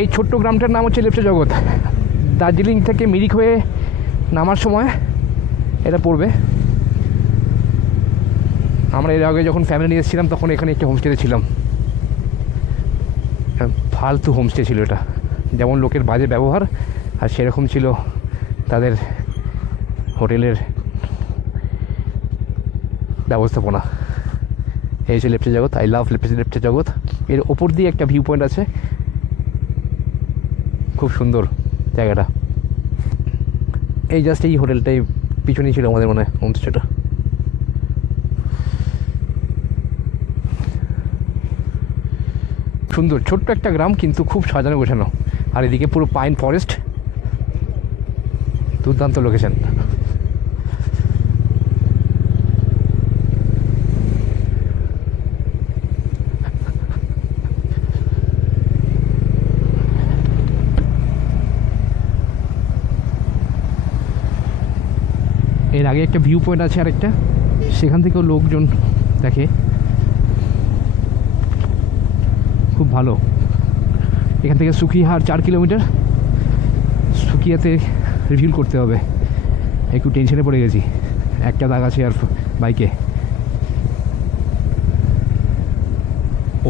এই ছোট্ট গ্রামটার নাম হচ্ছে লেপচা জগৎ। দার্জিলিং থেকে মিরিক হয়ে নামার সময় এটা পড়বে। আমরা এর আগে যখন ফ্যামিলি নিয়ে এসেছিলাম তখন এখানে একটা হোমস্টেতে ছিলাম। ফালতু হোমস্টে ছিল এটা, যেমন লোকের বাজে ব্যবহার আর সেরকম ছিল তাদের হোটেলের ব্যবস্থাপনা। এই হচ্ছে লেপচা জগৎ। আই লাভ লেপচা জগৎ। এর ওপর দিয়ে একটা ভিউ পয়েন্ট আছে, খুব সুন্দর জায়গাটা। এই জাস্ট এই হোটেলটাই পিছনেই ছিল আমাদের মনে হয় হোমস্টেটা। সুন্দর ছোট্ট একটা গ্রাম, কিন্তু খুব সাজানো গোছানো। আর এদিকে পুরো পাইন ফরেস্ট, দুর্দান্ত লোকেশন। এর আগে একটা ভিউ পয়েন্ট আছে আরেকটা, সেখান থেকেও লোকজন দেখে, খুব ভালো। এখান থেকে সুকিয়াহাট 4 কিলোমিটার। সুকিয়াতে রিভিউ করতে হবে, একটু টেনশনে পড়ে গেছি। একটা দাগ আছে আর বাইকে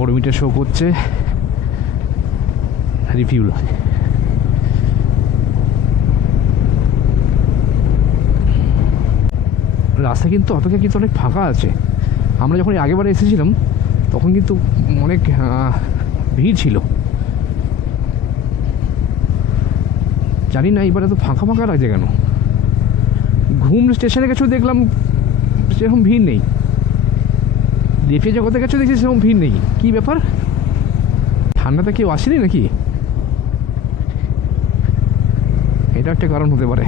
ওডোমিটার শো করছে রিভিউ। রাস্তা কিন্তু অপেক্ষা কিন্তু অনেক ফাঁকা আছে। আমরা যখন আগেবার এসেছিলাম তখন কিন্তু অনেক ভিড় ছিল। জানি না এবারে তো ফাঁকা ফাঁকা লাগছে কেন। ঘুম স্টেশনে গেছেও দেখলাম সেরকম ভিড় নেই, লেপচা জগতে গেছেও দেখছি সেরকম ভিড় নেই। কী ব্যাপার, ঠান্ডাতে কেউ আসেনি নাকি? এটা একটা কারণ হতে পারে।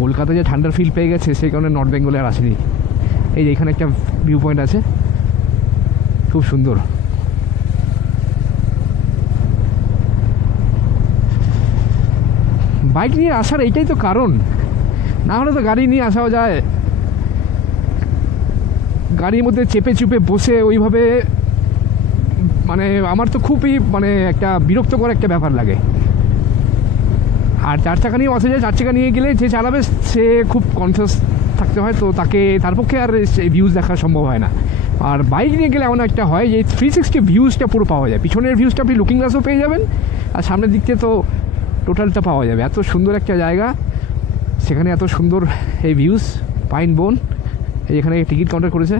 কলকাতায় যে ঠান্ডার ফিল পেয়ে গেছে সেই কারণে নর্থ বেঙ্গলে আর আসেনি। এই যে এখানে একটা ভিউ পয়েন্ট আছে, খুব সুন্দর। বাইক নিয়ে আসার এইটাই তো কারণ, না হলে তো গাড়ি নিয়ে আসাও যায়। গাড়ির মধ্যে চেপে চুপে বসে ওইভাবে মানে আমার তো খুবই মানে একটা বিরক্তকর একটা ব্যাপার লাগে। আর 4 চাকা নিয়ে আসা যায়, 4 চাকা নিয়ে গেলে যে চালাবে সে খুব কনসিয়াস থাকতে হয়, তো তার পক্ষে আর এই ভিউজ দেখা সম্ভব হয় না। আর বাইক নিয়ে গেলে এমন একটা হয় যে 360 ভিউজটা পুরো পাওয়া যায়। পিছনের ভিউজটা আপনি লুকিং গ্লাসও পেয়ে যাবেন, আর সামনের দিক থেকে তো টোটালটা পাওয়া যাবে। এত সুন্দর একটা জায়গা, সেখানে এত সুন্দর এই ভিউজ। পাইন বোন, এই এখানে টিকিট কাউন্টার করেছে।